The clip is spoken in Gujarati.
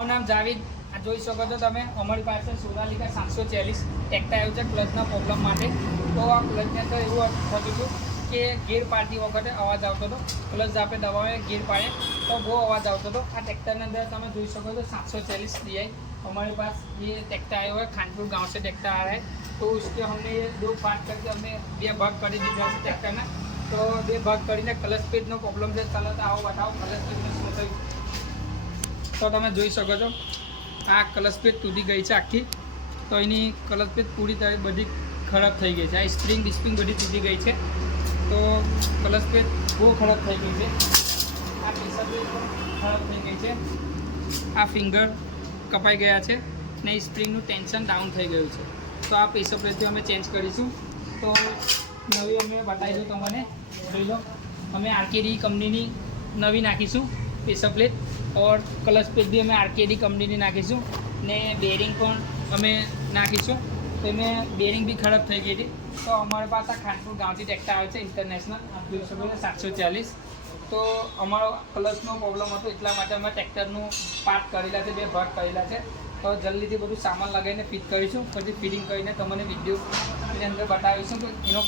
મારું નામ જાવેદ। આ જોઈ શકો છો તમે અમારી પાસે સોનાલિકા 740 ટ્રેક્ટર આવ્યું છે ક્લચના પ્રોબ્લેમ માટે। તો આ ક્લચની અંદર એવું થતું હતું કે ગેર પાડતી વખતે અવાજ આવતો હતો, ક્લચ આપણે દબાવીએ ગેર પાડે તો બહુ અવાજ આવતો હતો। આ ટ્રેક્ટરની અંદર તમે જોઈ શકો છો 740 DI हमारे पास ये ट्रैक्टर आया हुआ है, खानपुर गांव से ट्रैक्टर आ रहा है। तो उसके हमने ये 2 पार्ट करके हमने 2 भाग कर दिया है ट्रैक्टर में। तो 2 भाग कर क्लच पेज नो प्रॉब्लम से चलो तो आओ बताओ क्लच पेज में શું થયું। તો તમે જોઈ શકો છો આ ક્લચ પેજ તૂટી ગઈ છે આખી। તો એની ક્લચ પેજ પૂરી तरह બધી ખરાબ થઈ ગઈ છે। આ સ્પ્રિંગ બધી તૂટી ગઈ છે। તો ક્લચ પેજ બહુ ખરાબ થઈ ગઈ છે। આ પીસર પણ ખરાબ થઈ ગઈ છે। આ ફિંગર કપાઈ ગયા છે ને સ્પ્રિંગનું ટેન્શન ડાઉન થઈ ગયું છે। તો આ પ્રેશર પ્લેટથી અમે ચેન્જ કરીશું। તો નવી અમે બતાવીશું તમને, જોઈ લો। અમે આરકેડી કંપનીની નવી નાખીશું પ્રેશર પ્લેટ और क्लच पेज भी અમે આરકેડી કંપનીની નાખીશું ને બેરિંગ પણ અમે નાખીશું। તો એમાં બેરિંગ બી ખરાબ થઈ ગઈ હતી। તો અમારી પાસે આ ખાનપુર ગામથી ટ્રેક્ટર આવે છે ઇન્ટરનેશનલ 740। તો અમારો ક્લચનો પ્રોબ્લેમ હતો એટલા માટે અમે ટ્રેક્ટરનું પાર્ટ કરેલા છે, 2 ભાગ કરેલા છે। તો જલ્દીથી બધું સામાન લગાવીને ફિટ કરીશું, પછી ફિટિંગ કરીને તમને વિડીયોની અંદર બતાવીશું કે એનો